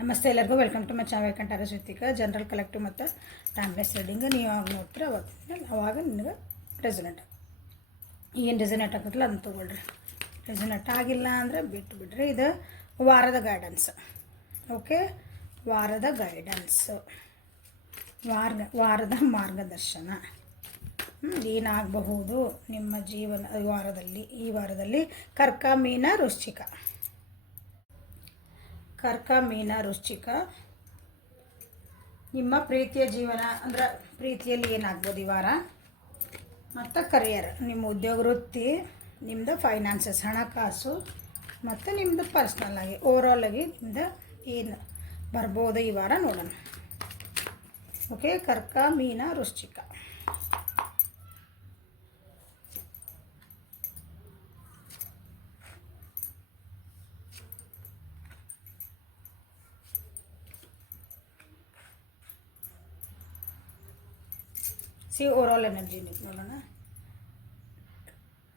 ನಮಸ್ತೆ ಎಲ್ಲರಿಗೂ welcome to my channel Vaikantha Jyotika general collective ಮತ್ತು ಟೈಮ್ಲೆಸ್ ರೀಡಿಂಗ್ ನೀವು ಯಾವಾಗ ನೋಡ್ತೀರ ಅವಾಗ ನಿನಗೆ ರೆಸನೆಟ್ ಏನು ರೆಸನೆಟ್ ಆಗ್ತದಲ್ಲ ಅದನ್ನು ತೊಗೊಳ್ರಿ. ರೆಸನೆಟ್ ಆಗಿಲ್ಲ ಅಂದರೆ ಬಿಟ್ಟು ಬಿಡ್ರಿ. ಇದು ವಾರದ ಗೈಡೆನ್ಸ್. ಓಕೆ, ವಾರದ ಗೈಡೆನ್ಸ್, ವಾರದ ಮಾರ್ಗದರ್ಶನ ಏನಾಗಬಹುದು ನಿಮ್ಮ ಜೀವನ ಈ ವಾರದಲ್ಲಿ ಕರ್ಕ ಮೀನ ವೃಶ್ಚಿಕ. ಕರ್ಕ ಮೀನ ವೃಶ್ಚಿಕ ನಿಮ್ಮ ಪ್ರೀತಿಯ ಜೀವನ ಅಂದ್ರೆ ಪ್ರೀತಿಯಲ್ಲಿ ಏನಾಗ್ಬೋದು ಈ ವಾರ, ಮತ್ತು ಕರಿಯರ್, ನಿಮ್ಮ ಉದ್ಯೋಗ ವೃತ್ತಿ, ನಿಮ್ಮದು ಫೈನಾನ್ಸಸ್ ಹಣಕಾಸು, ಮತ್ತು ನಿಮ್ಮದು ಪರ್ಸ್ನಲ್ ಆಗಿ ಓವರಾಲ್ ಆಗಿ ನಿಮ್ಮದು ಏನು ಬರ್ಬೋದು ಈ ವಾರ ನೋಡೋಣ. ಓಕೆ, ಕರ್ಕ ಮೀನ ವೃಶ್ಚಿಕ. ಓವರಾಲ್ ಎನರ್ಜಿ ನೋಡೋಣ.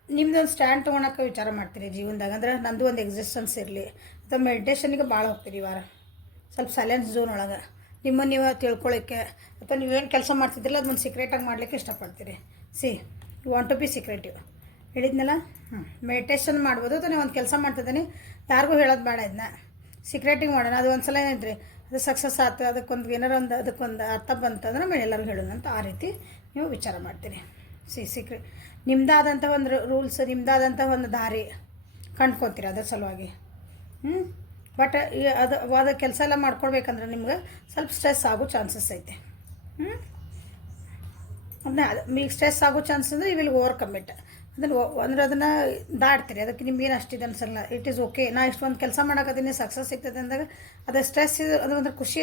ನಿಮ್ದೊಂದು ಸ್ಟ್ಯಾಂಡ್ ತೊಗೊಳಕ್ಕೆ ವಿಚಾರ ಮಾಡ್ತೀರಿ ಜೀವನದಾಗ. ಅಂದ್ರೆ ನಂದು ಒಂದು ಎಕ್ಸಿಸ್ಟೆನ್ಸ್ ಇರಲಿ ಅಥವಾ ಮೆಡಿಟೇಷನ್ಗೆ ಭಾಳ ಹೋಗ್ತೀರಿ ಈ ವಾರ. ಸ್ವಲ್ಪ ಸೈಲೆನ್ಸ್ ಝೋನ್ ಒಳಗೆ ನಿಮ್ಮನ್ನು ನೀವು ತಿಳ್ಕೊಳ್ಳೋಕ್ಕೆ ಅಥವಾ ನೀವೇನು ಕೆಲಸ ಮಾಡ್ತಿದ್ದಿಲ್ಲ ಅದೊಂದು ಸೀಕ್ರೆಟಾಗಿ ಮಾಡಲಿಕ್ಕೆ ಇಷ್ಟಪಡ್ತೀರಿ. You want to be secretive ಹೇಳಿದ್ನಲ್ಲ. ಮೆಡಿಟೇಷನ್ ಮಾಡ್ಬೋದು ಅಥವಾ ನೀವು ಒಂದು ಕೆಲಸ ಮಾಡ್ತಿದ್ದೀನಿ ಯಾರಿಗೂ ಹೇಳೋದು ಬೇಡ, ಇದನ್ನ ಸೀಕ್ರೆಟಿಗೆ ಮಾಡೋಣ. ಅದು ಒಂದು ಸಲ ಏನಿದ್ರಿ ಅದು ಸಕ್ಸಸ್ ಆಯ್ತು, ಅದಕ್ಕೊಂದು ಏನಾರು ಅದಕ್ಕೊಂದು ಅರ್ಥ ಬಂತಂದ್ರೆ ಆಮೇಲೆ ಎಲ್ಲರಿಗೂ ಹೇಳೋಣ ಅಂತ ಆ ರೀತಿ ನೀವು ವಿಚಾರ ಮಾಡ್ತೀರಿ. ಸೀಕ್ರೆಟ್ ನಿಮ್ಮದಾದಂಥ ಒಂದು ರೂಲ್ಸ್, ನಿಮ್ಮದಾದಂಥ ಒಂದು ದಾರಿ ಕಂಡ್ಕೊತೀರಿ ಅದ್ರ ಸಲುವಾಗಿ. ಬಟ್ ಅದು ಕೆಲಸ ಎಲ್ಲ ಮಾಡ್ಕೊಳ್ಬೇಕಂದ್ರೆ ನಿಮ್ಗೆ ಸ್ವಲ್ಪ ಸ್ಟ್ರೆಸ್ ಆಗೋ ಚಾನ್ಸಸ್ ಐತೆ. ಅದನ್ನ మీకు ಸ್ಟ್ರೆಸ್ ಆಗೋ ಚಾನ್ಸ್ ಅಂದರೆ ಯು ವಿಲ್ ಓವರ್ಕಮ್ ಇಟ್. ಅದನ್ನು ದಾಟ್ತೀರಿ. ಅದಕ್ಕೆ ನಿಮ್ಗೇನು ಅಷ್ಟಿದೆ ಅನ್ಸಲ್ಲ. It is okay. ನಾ ಇಷ್ಟೊಂದು ಕೆಲಸ ಮಾಡೋಕತ್ತೀನಿ ಸಕ್ಸಸ್ ಸಿಗ್ತದೆ ಅಂದಾಗ ಅದು ಸ್ಟ್ರೆಸ್ ಇದು, ಅದು ಒಂದು ಖುಷಿ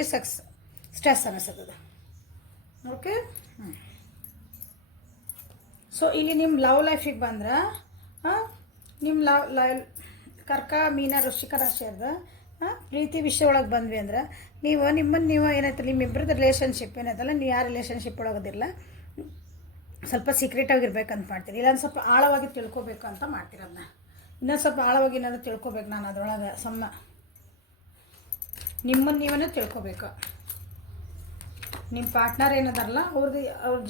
ಸ್ಟ್ರೆಸ್ ಅನಿಸ್ತದ. ಓಕೆ, ಸೊ ಇಲ್ಲಿ ನಿಮ್ಮ ಲವ್ ಲೈಫಿಗೆ ಬಂದ್ರೆ ನಿಮ್ಮ ಲವ್ ಕರ್ಕ ಮೀನ ವೃಶ್ಚಿಕ ರಾಶಿಯದ ಪ್ರೀತಿ ವಿಷಯ ಒಳಗೆ ಬಂದ್ವಿ ಅಂದ್ರೆ ನೀವು ಏನೈತೆ ನಿಮ್ಮಿಬ್ಬರದ್ದು ರಿಲೇಷನ್ಶಿಪ್ ಏನೈತಲ್ಲ, ನೀವು ಯಾವ ರಿಲೇಷನ್ಶಿಪ್ ಒಳಗದಿಲ್ಲ ಸ್ವಲ್ಪ ಸೀಕ್ರೆಟಾಗಿರ್ಬೇಕಂತ ಮಾಡ್ತೀರಿ. ಇಲ್ಲೊಂದು ಸ್ವಲ್ಪ ಆಳವಾಗಿ ತಿಳ್ಕೊಬೇಕು ಅಂತ ಮಾಡ್ತೀರಿ. ಅದನ್ನ ಇನ್ನೊಂದು ಸ್ವಲ್ಪ ಆಳವಾಗಿ ಏನಾದರೂ ತಿಳ್ಕೊಬೇಕು. ನಾನು ಅದರೊಳಗೆ ನಿಮ್ಮನ್ನು ನೀವೇ ತಿಳ್ಕೊಬೇಕು. ನಿಮ್ಮ ಪಾರ್ಟ್ನರ್ ಏನದಾರಲ್ಲ ಅವ್ರ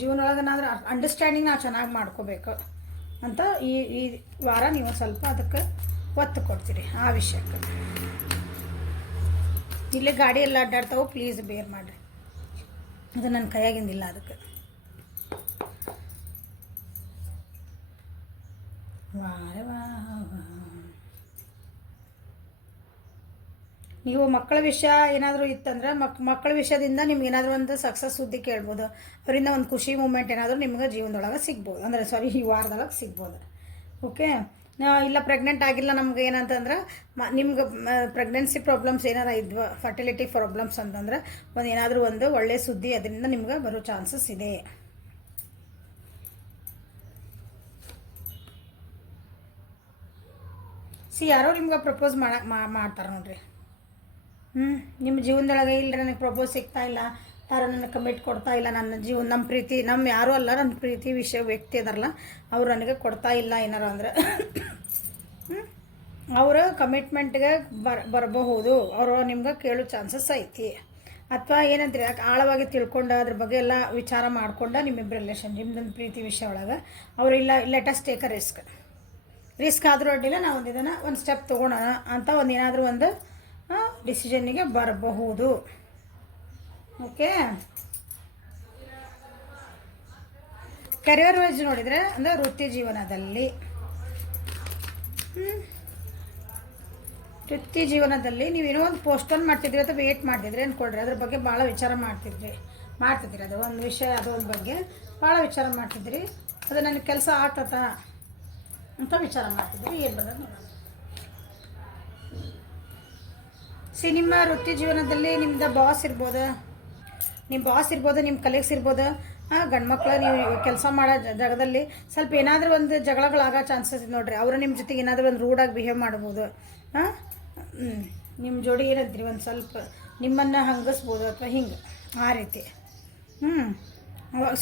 ಜೀವನ ಒಳಗೆ ನಾದ್ರೆ ಅಂಡರ್ಸ್ಟ್ಯಾಂಡಿಂಗ್ ನಾವು ಚೆನ್ನಾಗಿ ಮಾಡ್ಕೋಬೇಕು ಅಂತ ಈ ವಾರ ನೀವು ಸ್ವಲ್ಪ ಅದಕ್ಕೆ ಒತ್ತು ಕೊಡ್ತೀರಿ ಆ ವಿಷಯಕ್ಕೆ. ಇಲ್ಲೇ ಗಾಡಿ ಎಲ್ಲ ಅಡ್ಡಾಡ್ತಾವೆ, ಪ್ಲೀಸ್ ಬೇರ್ ಮಾಡಿರಿ. ಅದು ನನ್ನ ಕೈಯಾಗಿಂದಿಲ್ಲ. ಅದಕ್ಕೆ ನೀವು ಮಕ್ಕಳ ವಿಷಯ ಏನಾದರೂ ಇತ್ತಂದ್ರೆ ಮಕ್ಕಳ ವಿಷಯದಿಂದ ನಿಮ್ಗೆ ಏನಾದರೂ ಒಂದು ಸಕ್ಸಸ್ ಸುದ್ದಿ ಕೇಳ್ಬೋದು. ಅವರಿಂದ ಒಂದು ಖುಷಿ ಮೂಮೆಂಟ್ ಏನಾದರೂ ನಿಮ್ಗೆ ಜೀವನದೊಳಗೆ ಸಿಗ್ಬೋದು. ಅಂದರೆ ಈ ವಾರದೊಳಗೆ ಸಿಗ್ಬೋದು. ಓಕೆ, ಇಲ್ಲ ಪ್ರೆಗ್ನೆಂಟ್ ಆಗಿಲ್ಲ ನಮ್ಗೆ ಏನಂತಂದ್ರೆ ನಿಮ್ಗೆ ಪ್ರೆಗ್ನೆನ್ಸಿ ಪ್ರಾಬ್ಲಮ್ಸ್ ಏನಾರು ಇದ್ವು, ಫರ್ಟಿಲಿಟಿ ಪ್ರಾಬ್ಲಮ್ಸ್ ಅಂತಂದ್ರೆ ಏನಾದರೂ ಒಂದು ಒಳ್ಳೆಯ ಸುದ್ದಿ ಅದರಿಂದ ನಿಮ್ಗೆ ಬರೋ ಚಾನ್ಸಸ್ ಇದೆ. ಯಾರೋ ನಿಮ್ಗೆ ಪ್ರಪೋಸ್ ಮಾಡ್ತಾರೆ ನೋಡ್ರಿ. ನಿಮ್ಮ ಜೀವನದೊಳಗೆ ಇಲ್ಲ ನನಗೆ ಪ್ರಪೋಸ್ ಸಿಗ್ತಾ ಇಲ್ಲ, ಯಾರೋ ನನಗೆ ಕಮಿಟ್ ಕೊಡ್ತಾ ಇಲ್ಲ, ನಮ್ಮ ಪ್ರೀತಿ ಯಾರೂ ಅಲ್ಲ, ನನ್ನ ಪ್ರೀತಿ ವ್ಯಕ್ತಿ ಅದಾರಲ್ಲ ಅವ್ರು ನನಗೆ ಕೊಡ್ತಾ ಇಲ್ಲ ಏನಾರು ಅಂದ್ರೆ ಅವರು ಕಮಿಟ್ಮೆಂಟ್ಗೆ ಬರಬಹುದು. ಅವರು ನಿಮ್ಗೆ ಕೇಳೋ ಚಾನ್ಸಸ್ ಐತಿ. ಅಥವಾ ಏನಂತೀರಿ ಆಳವಾಗಿ ತಿಳ್ಕೊಂಡು ಅದ್ರ ಬಗ್ಗೆ ಎಲ್ಲ ವಿಚಾರ ಮಾಡ್ಕೊಂಡು ನಿಮ್ಮಿಬ್ಬರು ನಿಮ್ದೊಂದು ಪ್ರೀತಿ ವಿಷಯ ಒಳಗೆ ಅವರು ಇಲ್ಲ ಲೆಟಸ್ ಟೇಕ್ ಅ ರಿಸ್ಕ್ ಆದರೂ ಅಡ್ಡಿಲ್ಲ, ನಾವು ಒಂದು ಸ್ಟೆಪ್ ತೊಗೊಳೋಣ ಅಂತ ಏನಾದರೂ ಒಂದು ಡಿಸಿಷನ್ನಿಗೆ ಬರಬಹುದು. ಓಕೆ, ಕೆರಿಯರ್ ವೈಸ್ ನೋಡಿದರೆ ಅಂದರೆ ವೃತ್ತಿ ಜೀವನದಲ್ಲಿ ನೀವೇನೋ ಒಂದು ಪೋಸ್ಟ್ಪೋನ್ ಮಾಡ್ತಿದ್ರಿ ಅಥವಾ ವೇಟ್ ಮಾಡ್ತಿದ್ರಿ ಅಂದ್ಕೊಳ್ರಿ. ಅದ್ರ ಬಗ್ಗೆ ಭಾಳ ವಿಚಾರ ಮಾಡ್ತಿದ್ರಿ. ಅದು ಒಂದು ವಿಷಯ, ಅದೊಂದು ಬಗ್ಗೆ ಭಾಳ ವಿಚಾರ ಮಾಡ್ತಿದ್ರಿ. ಅದು ನನಗೆ ಕೆಲಸ ಆಗ್ತದ ಅಂತ ವಿಚಾರ ಮಾಡ್ತಿದ್ರಿ. ಏನು ಬರೋದು ನೋಡೋಣ. ನಿಮ್ಮ ವೃತ್ತಿ ಜೀವನದಲ್ಲಿ ನಿಮ್ದು ಬಾಸ್ ಇರ್ಬೋದು, ನಿಮ್ಮ ಕಲೀಗ್ಸ್ ಇರ್ಬೋದು. ಗಂಡು ಮಕ್ಕಳು ನೀವು ಕೆಲಸ ಮಾಡೋ ಜಾಗದಲ್ಲಿ ಸ್ವಲ್ಪ ಏನಾದರೂ ಒಂದು ಜಗಳಗಳಾಗೋ ಚಾನ್ಸಸ್ ಇದೆ ನೋಡ್ರಿ. ಅವರು ನಿಮ್ಮ ಜೊತೆಗೆ ಏನಾದರೂ ಒಂದು ರೂಡಾಗಿ ಬಿಹೇವ್ ಮಾಡ್ಬೋದು. ನಿಮ್ಮ ಜೋಡಿ ಏನಂತೀರಿ ಒಂದು ಸ್ವಲ್ಪ ನಿಮ್ಮನ್ನು ಹಂಗಿಸ್ಬೋದು ಅಥವಾ ಹಿಂಗೆ ಆ ರೀತಿ.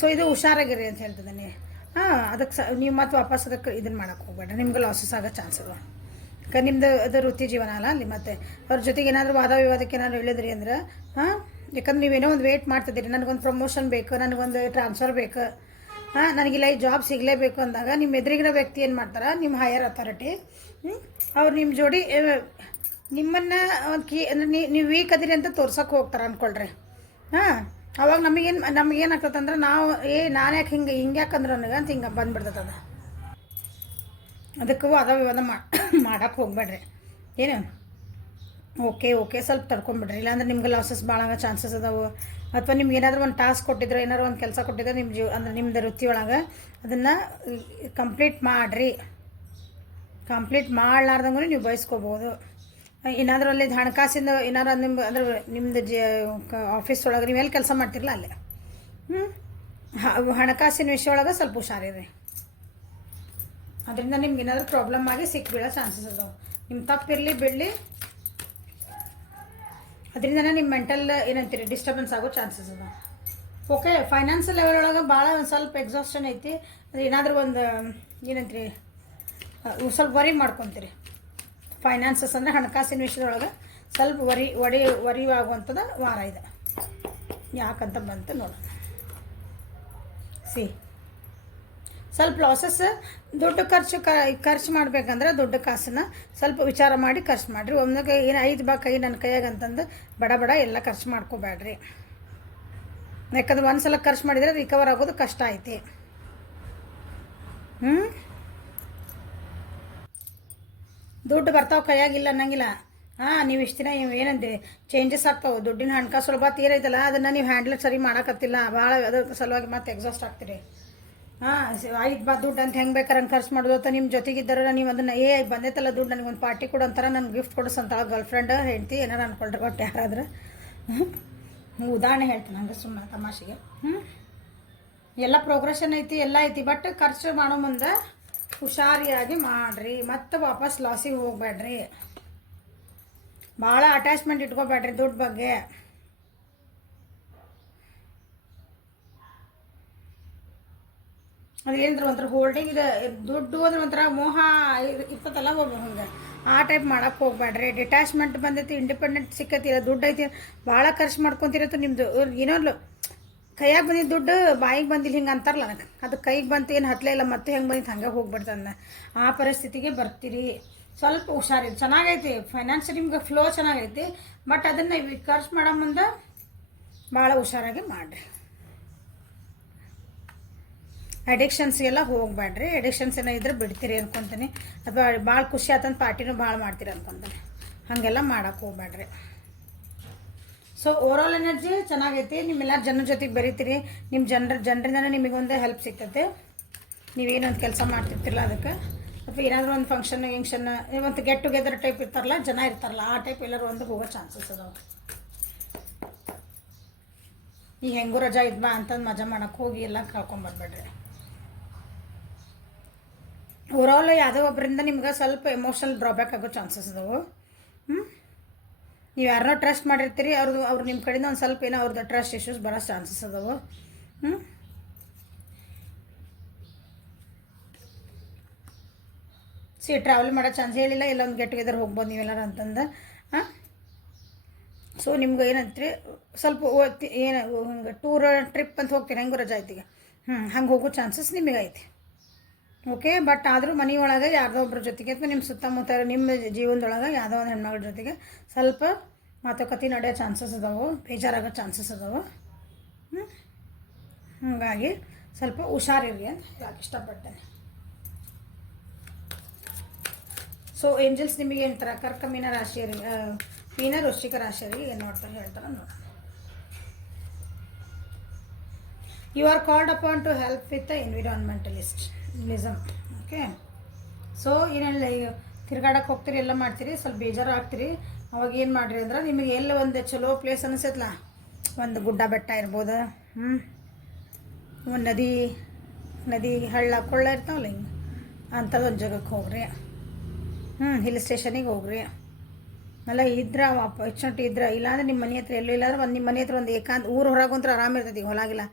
ಸೊ ಇದು ಹುಷಾರಾಗಿರಿ ಅಂತ ಹೇಳ್ತಿದ್ದೀನಿ. ಅದಕ್ಕೆ ನೀವು ಮತ್ತೆ ವಾಪಸ್ ಅದಕ್ಕೆ ಇದನ್ನು ಮಾಡೋಕ್ಕೆ ಹೋಗ್ಬೇಡ್ರಿ, ನಿಮ್ಗೆ ಲಾಸಸ್ ಆಗೋ ಚಾನ್ಸ್ ಅದ. ಯಾಕಂದ್ರೆ ನಿಮ್ಮದು ಅದು ವೃತ್ತಿ ಜೀವನ ಅಲ್ಲ ಅಲ್ಲಿ. ಮತ್ತೆ ಅವ್ರ ಜೊತೆಗೆ ಏನಾದರೂ ವಾದ ವಿವಾದಕ್ಕೆ ಏನಾದ್ರು ಹೇಳಿದ್ರಿ ಅಂದ್ರೆ ಹಾಂ, ಯಾಕಂದ್ರೆ ನೀವೇನೋ ಒಂದು ವೇಟ್ ಮಾಡ್ತಿದ್ದೀರಿ, ನನಗೊಂದು ಪ್ರಮೋಷನ್ ಬೇಕು, ನನಗೊಂದು ಟ್ರಾನ್ಸ್ಫರ್ ಬೇಕು, ಹಾಂ, ನನಗಿಲ್ಲ ಈ ಜಾಬ್ ಸಿಗಲೇಬೇಕು ಅಂದಾಗ ನಿಮ್ಮ ಎದುರಿಗಿರೋ ವ್ಯಕ್ತಿ ಏನು ಮಾಡ್ತಾರೆ, ನಿಮ್ಮ ಹೈಯರ್ ಅಥಾರಿಟಿ, ಅವ್ರು ನಿಮ್ಮ ಜೋಡಿ ನಿಮ್ಮನ್ನು ಒಂದು ಅಂದರೆ ನೀವು ವೀಕ್ ಅದಿರಿ ಅಂತ ತೋರ್ಸೋಕೆ ಹೋಗ್ತಾರೆ ಅಂದ್ಕೊಳ್ರಿ. ಹಾಂ, ಅವಾಗ ನಮಗೇನಾಗ್ತದೆ ಅಂದ್ರೆ ನಾವು ನಾನು ಯಾಕೆ ಹಿಂಗೆ ಯಾಕಂದ್ರೆ ನನಗೆ ಅಂತ ಹಿಂಗೆ ಬಂದುಬಿಡ್ತದೆ ಅದು. ಅದಕ್ಕೂ ವಾದ ವಿವಾದ ಮಾಡೋಕ್ಕೆ ಹೋಗ್ಬೇಡ್ರಿ. ಏನು ಓಕೆ ಸ್ವಲ್ಪ ತಡ್ಕೊಂಬಿಡ್ರಿ, ಇಲ್ಲಾಂದ್ರೆ ನಿಮ್ಗೆ ಲಾಸಸ್ ಭಾಳ ಆಗೋ ಚಾನ್ಸಸ್ ಅದಾವೆ. ಅಥವಾ ನಿಮ್ಗೆ ಏನಾದರೂ ಒಂದು ಟಾಸ್ಕ್ ಕೊಟ್ಟಿದ್ರೆ, ಏನಾದ್ರು ಒಂದು ಕೆಲಸ ಕೊಟ್ಟಿದ್ರೆ ನಿಮ್ಮ ಅಂದ್ರೆ ನಿಮ್ಮದು ವೃತ್ತಿ ಒಳಗೆ ಅದನ್ನು ಕಂಪ್ಲೀಟ್ ಮಾಡಿರಿ. ಕಂಪ್ಲೀಟ್ ಮಾಡಲಾರ್ದಂಗೂ ನೀವು ಬಯಸ್ಕೋಬೋದು. ಏನಾದರೂ ಅಲ್ಲಿ ಹಣಕಾಸಿಂದ ಏನಾರು ನಿಮ್ಮದು ಆಫೀಸ್ ಒಳಗೆ ನೀವೆಲ್ಲಿ ಕೆಲಸ ಮಾಡ್ತಿರಲ್ಲ ಅಲ್ಲಿ ಹಣಕಾಸಿನ ವಿಷಯ ಒಳಗೆ ಸ್ವಲ್ಪ ಹುಷಾರಿರಿ. ಅದರಿಂದ ನಿಮ್ಗೆ ಏನಾದರೂ ಪ್ರಾಬ್ಲಮ್ ಆಗಿ ಸಿಕ್ಬೀಳೋ ಚಾನ್ಸಸ್ ಅದಾವೆ. ನಿಮ್ಮ ತಪ್ಪಿರಲಿ ಬಿಡಲಿ, ಅದರಿಂದ ನಿಮ್ಮ ಮೆಂಟಲ್ ಏನಂತೀರಿ ಡಿಸ್ಟರ್ಬೆನ್ಸ್ ಆಗೋ ಚಾನ್ಸಸ್ ಅದಾವೆ. ಓಕೆ, ಫೈನಾನ್ಷಿಯಲ್ ಲೆವೆಲ್ ಒಳಗೆ ಭಾಳ ಒಂದು ಸ್ವಲ್ಪ ಎಕ್ಸಾಸ್ಟನ್ ಐತಿ. ಅದು ಏನಾದರೂ ಒಂದು ಏನಂತೀರಿ ಸ್ವಲ್ಪ ವರಿ ಮಾಡ್ಕೊತೀರಿ. ಫೈನಾನ್ಸಸ್ ಅಂದರೆ ಹಣಕಾಸಿನ ವಿಷಯದೊಳಗೆ ಸ್ವಲ್ಪ ವರಿವಾಗುವಂಥದ್ದು ವಾರ ಇದೆ. ಯಾಕಂತ ಬಂತು ನೋಡೋಣ. ಸ್ವಲ್ಪ ಲಾಸಸ್. ದುಡ್ಡು ಖರ್ಚು ಮಾಡಬೇಕಂದ್ರೆ ದುಡ್ಡು ಕಾಸನ್ನ ಸ್ವಲ್ಪ ವಿಚಾರ ಮಾಡಿ ಖರ್ಚು ಮಾಡಿರಿ. ಒಮ್ಮೆಗೆ ಏನು 5 ಬಾ ಕೈ ನನ್ನ ಕೈಯಾಗ ಅಂತಂದು ಬಡ ಎಲ್ಲ ಖರ್ಚು ಮಾಡ್ಕೋಬೇಡ್ರಿ. ಯಾಕಂದ್ರೆ ಒಂದು ಸಲ ಖರ್ಚು ಮಾಡಿದರೆ ರಿಕವರ್ ಆಗೋದು ಕಷ್ಟ ಐತಿ. ದುಡ್ಡು ಬರ್ತಾವೆ ಕೈಯಾಗಿಲ್ಲ ಅನ್ನಂಗಿಲ್ಲ. ಹಾಂ, ನೀವು ಇಷ್ಟು ದಿನ ಏನಂತೀರಿ ಚೇಂಜಸ್ ಆಗ್ತಾವೆ. ದುಡ್ಡಿನ ಹಣಕಾಸು ಸುಲಭ ತೀರೈತಲ್ಲ, ಅದನ್ನು ನೀವು ಹ್ಯಾಂಡಲ್ ಸರಿ ಮಾಡೋಕತ್ತಿಲ್ಲ, ಭಾಳ ಅದ್ರ ಸಲುವಾಗಿ ಮತ್ತೆ ಎಕ್ಸಾಸ್ಟ್ ಆಗ್ತೀರಿ. ಹಾಂ, 5 ಬಾ ದುಡ್ಡು ಅಂತ ಹೆಂಗೆ ಬೇಕಾರೆ ಹಂಗೆ ಖರ್ಚು ಮಾಡೋದು. ಅಥವಾ ನಿಮ್ಮ ಜೊತೆಗಿದ್ದಾರ ನೀವು ಅದನ್ನು ಬಂದೈತಲ್ಲ ದುಡ್ಡು ನನಗೊಂದು ಪಾರ್ಟಿ ಕೊಡು ಅಂತಾರೆ, ನನಗೆ ಗಿಫ್ಟ್ ಕೊಡಿಸಂತಾಳ ಗರ್ಲ್ ಫ್ರೆಂಡ್ ಹೆಂಡ್ತಿ ಏನಾರು ಅಂದ್ಕೊಳ್ರಿ. ಒಟ್ಟು ಯಾರಾದ್ರೆ ಉದಾಹರಣೆ ಹೇಳ್ತೀನಿ ಹಂಗೆ ಸುಮ್ಮನೆ ತಮಾಷೆಗೆ. ಎಲ್ಲ ಪ್ರೋಗ್ರೆಷನ್ ಐತಿ, ಎಲ್ಲ ಐತಿ, ಬಟ್ ಖರ್ಚು ಮಾಡೋ ಮುಂದೆ ಹುಷಾರಿಯಾಗಿ ಮಾಡಿರಿ. ಮತ್ತು ವಾಪಸ್ ಲಾಸಿಗೆ ಹೋಗ್ಬೇಡ್ರಿ. ಭಾಳ ಅಟ್ಯಾಚ್ಮೆಂಟ್ ಇಟ್ಕೋಬೇಡ್ರಿ ದುಡ್ಡು ಬಗ್ಗೆ. ಅದು ಏನಂದ್ರೆ ಒಂಥರ ಹೋಲ್ಡಿಂಗ್ ಇದೆ. ದುಡ್ಡು ಅಂದ್ರೆ ಒಂಥರ ಮೋಹ ಇರ್ತದಲ್ಲ ಹಂಗೆ, ಆ ಟೈಪ್ ಮಾಡೋಕ್ಕೆ ಹೋಗ್ಬೇಡ್ರಿ. ಡಿಟ್ಯಾಚ್ಮೆಂಟ್ ಬಂದೈತಿ, ಇಂಡಿಪೆಂಡೆಂಟ್ ಸಿಕ್ಕೈತಿ, ದುಡ್ಡು ಐತಿ, ಭಾಳ ಖರ್ಚು ಮಾಡ್ಕೊತಿರತ್ತೆ. ನಿಮ್ಮದು ಏನೋ ಕೈಯಾಗ ಬಂದಿದ್ದು ದುಡ್ಡು ಬಾಯಿಗೆ ಬಂದಿಲ್ಲ ಹಿಂಗೆ ಅಂತಾರಲ್ಲ, ನನಗೆ ಅದು ಕೈಗೆ ಬಂತು ಏನು ಹತ್ತಲೇ ಇಲ್ಲ, ಮತ್ತೆ ಹೆಂಗೆ ಬಂದಿತ್ತು ಹಂಗೆ ಹೋಗ್ಬಿಡ್ತಂದ. ಆ ಪರಿಸ್ಥಿತಿಗೆ ಬರ್ತೀರಿ. ಸ್ವಲ್ಪ ಹುಷಾರಿರಿ. ಚೆನ್ನಾಗೈತಿ ಫೈನಾನ್ಷಿಯಲ್ ನಿಮ್ಗೆ ಫ್ಲೋ ಚೆನ್ನಾಗೈತಿ, ಬಟ್ ಅದನ್ನು ಖರ್ಚು ಮಾಡೋ ಮುಂದೆ ಭಾಳ ಹುಷಾರಾಗಿ ಮಾಡಿರಿ. ಅಡಿಕ್ಷನ್ಸ್ಗೆಲ್ಲ ಹೋಗ್ಬೇಡ್ರಿ. ಅಡಿಕ್ಷನ್ಸ್ ಏನೋ ಇದ್ರೆ ಬಿಡ್ತೀರಿ ಅನ್ಕೊತೀನಿ. ಅಥವಾ ಭಾಳ ಖುಷಿ ಆತಂದು ಪಾರ್ಟಿನೂ ಭಾಳ ಮಾಡ್ತೀರಿ ಅನ್ಕೊತೀನಿ. ಹಾಗೆಲ್ಲ ಮಾಡೋಕ್ಕೆ ಹೋಗ್ಬೇಡ್ರಿ. ಸೊ ಓವರಾಲ್ ಎನರ್ಜಿ ಚೆನ್ನಾಗೈತಿ. ನಿಮ್ಮೆಲ್ಲ ಜನರ ಜೊತೆಗೆ ಬೆರಿತೀರಿ. ನಿಮ್ಮ ಜನರಿಂದನೇ ನಿಮಗೊಂದು ಹೆಲ್ಪ್ ಸಿಗ್ತೈತೆ. ನೀವೇನೊಂದು ಕೆಲಸ ಮಾಡ್ತಿರ್ತಿರಲ್ಲ ಅದಕ್ಕೆ, ಅಥವಾ ಏನಾದರೂ ಒಂದು ಫಂಕ್ಷನ್ ಒಂದು ಗೆಟ್ ಟುಗೆದರ್ ಟೈಪ್ ಇರ್ತಾರಲ್ಲ, ಜನ ಇರ್ತಾರಲ್ಲ, ಆ ಟೈಪ್ ಎಲ್ಲರೂ ಒಂದು ಹೋಗೋ ಚಾನ್ಸಸ್ ಅದಾವೆ. ಈಗ ಹೆಂಗೂ ರಜಾ ಇದ್ಬಾ ಅಂತಂದು ಮಜಾ ಮಾಡೋಕ್ಕೆ ಹೋಗಿ ಎಲ್ಲ ಕಳ್ಕೊಂಬರ್ಬೇಡ್ರಿ. ಓವರಾಲ್ ಯಾವುದೋ ಒಬ್ಬರಿಂದ ನಿಮ್ಗೆ ಸ್ವಲ್ಪ ಎಮೋಷನಲ್ ಡ್ರಾಬ್ಯಾಕ್ ಆಗೋ ಚಾನ್ಸಸ್ ಅದಾವೆ. ನೀವು ಯಾರನ್ನೋ ಟ್ರಸ್ಟ್ ಮಾಡಿರ್ತೀರಿ, ಅವ್ರು ನಿಮ್ಮ ಕಡೆಯಿಂದ ಒಂದು ಸ್ವಲ್ಪ ಏನೋ ಅವ್ರದ್ದು ಟ್ರಸ್ಟ್ ಇಶ್ಯೂಸ್ ಬರೋ ಚಾನ್ಸಸ್ ಅದಾವೆ. ಟ್ರಾವೆಲ್ ಮಾಡೋ ಚಾನ್ಸ್ ಹೇಳಿಲ್ಲ, ಎಲ್ಲ ಒಂದು ಗೆಟ್ ಟುಗೆದರ್ ಹೋಗ್ಬೋದು ನೀವೆಲ್ಲರೂ ಅಂತಂದು. ಸೊ ನಿಮ್ಗೆ ಏನಂತೀರಿ ಸ್ವಲ್ಪ ಏನು ಹಿಂಗೆ ಟೂರ್ ಟ್ರಿಪ್ ಅಂತ ಹೋಗ್ತೀರಿ, ಹೆಂಗೂ ರಜಾ ಐತಿಗೆ ಹಂಗೆ ಹೋಗೋ ಚಾನ್ಸಸ್ ನಿಮಗೆ ಐತಿ. ಓಕೆ, ಬಟ್ ಆದರೂ ಮನೆಯೊಳಗೆ ಯಾರ್ದೋ ಒಬ್ಬರ ಜೊತೆಗೆ ಅಥವಾ ನಿಮ್ಮ ಸುತ್ತಮುತ್ತ ನಿಮ್ಮ ಜೀವನದೊಳಗೆ ಯಾವುದೋ ಒಂದು ಹೆಣ್ಮಗಳ ಜೊತೆಗೆ ಸ್ವಲ್ಪ ಮಾತುಕತೆ ನಡೆಯೋ ಚಾನ್ಸಸ್ ಅದಾವೆ, ಬೇಜಾರಾಗೋ ಚಾನ್ಸಸ್ ಅದಾವೆ. ಹಾಗಾಗಿ ಸ್ವಲ್ಪ ಹುಷಾರಿರಿ ಅಂತ ಹೇಳಕ್ಕೆ ಇಷ್ಟಪಡ್ತೇನೆ. ಸೊ ಏಂಜಲ್ಸ್ ನಿಮಗೆ ಹೇಳ್ತಾರೆ ಕರ್ಕ ಮೀನ ರಾಶಿಯರಿಗೆ, ಮೀನ ವೃಶ್ಚಿಕ ರಾಶಿಯರಿಗೆ ಏನು ನೋಡ್ತಾರೆ ಹೇಳ್ತಾರೆ ನೋಡೋಣ. You are called upon to help with the environmentalism. Okay, so ಏನಿಲ್ಲ, ಈಗ ತಿರ್ಗಾಡಕ್ಕೆ ಹೋಗ್ತೀರಿ, ಎಲ್ಲ ಮಾಡ್ತೀರಿ, ಸ್ವಲ್ಪ ಬೇಜಾರು ಆಗ್ತೀರಿ. ಅವಾಗ ಏನು ಮಾಡಿರಿ ಅಂದ್ರೆ ನಿಮಗೆ ಎಲ್ಲ ಒಂದು ಚಲೋ ಪ್ಲೇಸ್ ಅನಿಸತ್ಲ, ಒಂದು ಗುಡ್ಡ ಬೆಟ್ಟ ಇರ್ಬೋದು, ಒಂದು ನದಿ ಹಳ್ಳ ಕೊಳ್ಳ ಇರ್ತಾವಲ್ಲ ಹಿಂಗೆ ಅಂಥದ್ದು ಒಂದು ಜಾಗಕ್ಕೆ ಹೋಗ್ರಿ. ಹಿಲ್ ಸ್ಟೇಷನಿಗೆ ಹೋಗ್ರಿ. ಅಲ್ಲ ಇದ್ರೆ ಅಪರ್ಚುನಿಟಿ ಇದ್ರೆ, ಇಲ್ಲಾಂದ್ರೆ ನಿಮ್ಮ ಮನೆ ಹತ್ರ ಎಲ್ಲೂ ಇಲ್ಲಾಂದ್ರೆ ಒಂದು ನಿಮ್ಮ ಮನೆ ಹತ್ರ ಒಂದು ಏಕಾಂತ ಊರು ಹೊರಗಂದ್ರೆ ಆರಾಮ ಇರ್ತೈತಿ. ಹೊಲಾಗಿಲ್ಲ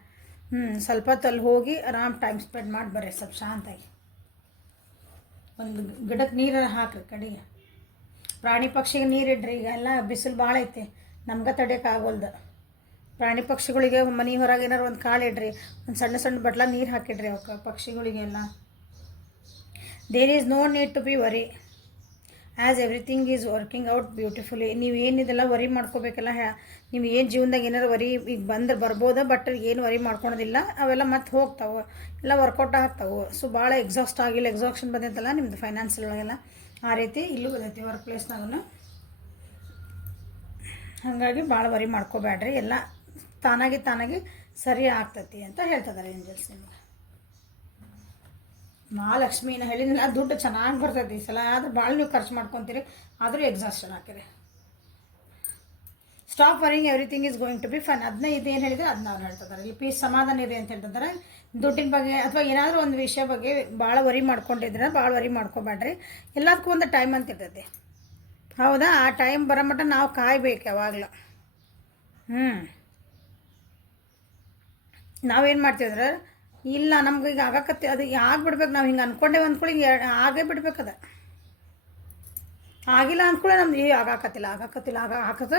ಸ್ವಲ್ಪ ಹೊತ್ತು ಅಲ್ಲಿ ಹೋಗಿ ಆರಾಮ್ ಟೈಮ್ ಸ್ಪೆಂಡ್ ಮಾಡಿ ಬರ್ರಿ, ಸ್ವಲ್ಪ ಶಾಂತಾಗಿ. ಒಂದು ಗಿಡಕ್ಕೆ ನೀರು ಹಾಕ್ರಿ ಕಡೆಗೆ, ಪ್ರಾಣಿ ಪಕ್ಷಿಗೆ ನೀರಿಡ್ರಿ. ಈಗ ಎಲ್ಲ ಬಿಸಿಲು ಭಾಳ ಐತಿ, ನಮ್ಗೆ ತಡೆಯೋಕೆ ಆಗೋಲ್ದು. ಪ್ರಾಣಿ ಪಕ್ಷಿಗಳಿಗೆ ಮನೆ ಹೊರಗೆ ಏನಾರು ಒಂದು ಕಾಳು ಇಡ್ರಿ, ಒಂದು ಸಣ್ಣ ಸಣ್ಣ ಬಟ್ಲ ನೀರು ಹಾಕಿಡ್ರಿ ಅವಕ್ಕೆ ಪಕ್ಷಿಗಳಿಗೆಲ್ಲ. There is no need to be worry as everything is working out beautifully. ನೀವು ಏನಿದೆಲ್ಲ ವರಿ ಮಾಡ್ಕೋಬೇಕಲ್ಲ, ನೀವು ಏನು ಜೀವನದಾಗ ಏನಾರು ವರಿ ಈಗ ಬರ್ಬೋದು, ಬಟ್ ಏನು ವರಿ ಮಾಡ್ಕೊಳೋದಿಲ್ಲ. ಅವೆಲ್ಲ ಮತ್ತೆ ಹೋಗ್ತಾವೆ, ಎಲ್ಲ ವರ್ಕೌಟ್ ಆಗ್ತಾವೆ. ಸೊ ಭಾಳ ಎಕ್ಸಾಕ್ಷನ್ ಬಂದೈತಲ್ಲ ನಿಮ್ಮದು ಫೈನಾನ್ಸಿಯಲ್ ಒಳಗೆಲ್ಲ, ಆ ರೀತಿ ಇಲ್ಲೂ ಬಂದೈತಿ ವರ್ಕ್ ಪ್ಲೇಸ್ನಾಗೂ. ಹಾಗಾಗಿ ಭಾಳ ವರಿ ಮಾಡ್ಕೋಬೇಡ್ರಿ, ಎಲ್ಲ ತಾನಾಗಿ ಸರಿ ಆಗ್ತೈತಿ ಅಂತ ಹೇಳ್ತಿದ್ದಾರೆ ಏಂಜಲ್ಸ್ ನಿಮ್ಗೆ. ಮಹಾಲಕ್ಷ್ಮಿನ ಹೇಳಿದ್ನಲ್ಲ, ದುಡ್ಡು ಚೆನ್ನಾಗಿ ಬರ್ತೈತಿ ಈ ಸಲ. ಆದ್ರೆ ಭಾಳ ನೀವು ಖರ್ಚು ಮಾಡ್ಕೊತೀರಿ, ಆದರೂ ಎಕ್ಸಾಸ್ಟನ್ ಹಾಕಿರಿ. Stop worrying, everything is going to be fun. ಅದನ್ನ ಇದೇನು ಹೇಳಿದ್ರೆ ಅದನ್ನ ಅವ್ರು ಹೇಳ್ತಿದ್ದಾರೆ. ಇಲ್ಲಿ ಪೀಸ್ ಸಮಾಧಾನ ಇದೆ ಅಂತ ಹೇಳ್ತಿದ್ದಾರೆ. ದುಡ್ಡಿನ ಬಗ್ಗೆ ಅಥವಾ ಏನಾದರೂ ಒಂದು ವಿಷಯ ಬಗ್ಗೆ ಭಾಳ ವರಿ ಮಾಡ್ಕೊಂಡಿದ್ರೆ ಭಾಳ ವರಿ ಮಾಡ್ಕೊಬೇಡ್ರಿ. ಎಲ್ಲದಕ್ಕೂ ಒಂದು ಟೈಮ್ ಅಂತ ಇರ್ತೈತಿ, ಹೌದಾ? ಆ ಟೈಮ್ ಬರೋ ಮಟ್ಟ ನಾವು ಕಾಯ್ಬೇಕು ಯಾವಾಗಲೂ. ನಾವೇನು ಮಾಡ್ತೀವಂದ್ರೆ, ಇಲ್ಲ ನಮ್ಗೆ ಈಗ ಆಗಕತ್ತಿ ಅದು ಆಗ್ಬಿಡ್ಬೇಕು, ನಾವು ಹಿಂಗೆ ಅಂದ್ಕೊಂಡೇವೆ ಅಂದ್ಕೊಳ್ಳಿ ಆಗೇ ಬಿಡ್ಬೇಕದ. ಆಗಿಲ್ಲ ಅಂದ್ಕೊಳ್ಳಿ ನಮ್ದು ಆಗಾಕತ್ತಿಲ್ಲ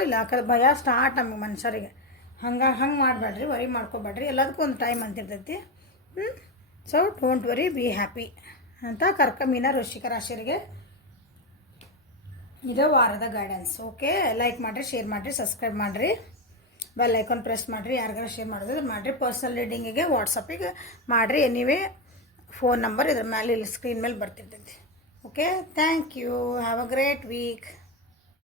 ಇಲ್ಲ ಭಯ ಸ್ಟಾರ್ಟ್ ನಮಗೆ ಮನುಷ್ಯರಿಗೆ. ಹಂಗೆ ಮಾಡಬೇಡ್ರಿ, ವರಿ ಮಾಡ್ಕೊಬೇಡ್ರಿ. ಎಲ್ಲದಕ್ಕೂ ಒಂದು ಟೈಮ್ ಅಂತಿರ್ತೈತಿ. So don't worry, be happy ಅಂತ ಮೀನ ವೃಶ್ಚಿಕ ರಾಶಿಯರಿಗೆ ಇದು ವಾರದ ಗೈಡೆನ್ಸ್. ಓಕೆ, ಲೈಕ್ ಮಾಡಿರಿ, ಶೇರ್ ಮಾಡಿರಿ, ಸಬ್ಸ್ಕ್ರೈಬ್ ಮಾಡಿರಿ, ಬೆಲ್ ಐಕಾನ್ ಪ್ರೆಸ್ ಮಾಡಿರಿ. ಯಾರಿಗಾರು ಶೇರ್ ಮಾಡೋದು ಮಾಡಿರಿ. ಪರ್ಸನಲ್ ರೀಡಿಂಗಿಗೆ ವಾಟ್ಸಪ್ಪಿಗೆ ಮಾಡಿರಿ. ಎನಿವೇ ಫೋನ್ ನಂಬರ್ ಇದ್ರ ಮೇಲೆ ಇಲ್ಲಿ ಸ್ಕ್ರೀನ್ ಮೇಲೆ ಬರ್ತಿರ್ತೈತಿ. Okay, thank you. Have a great weak.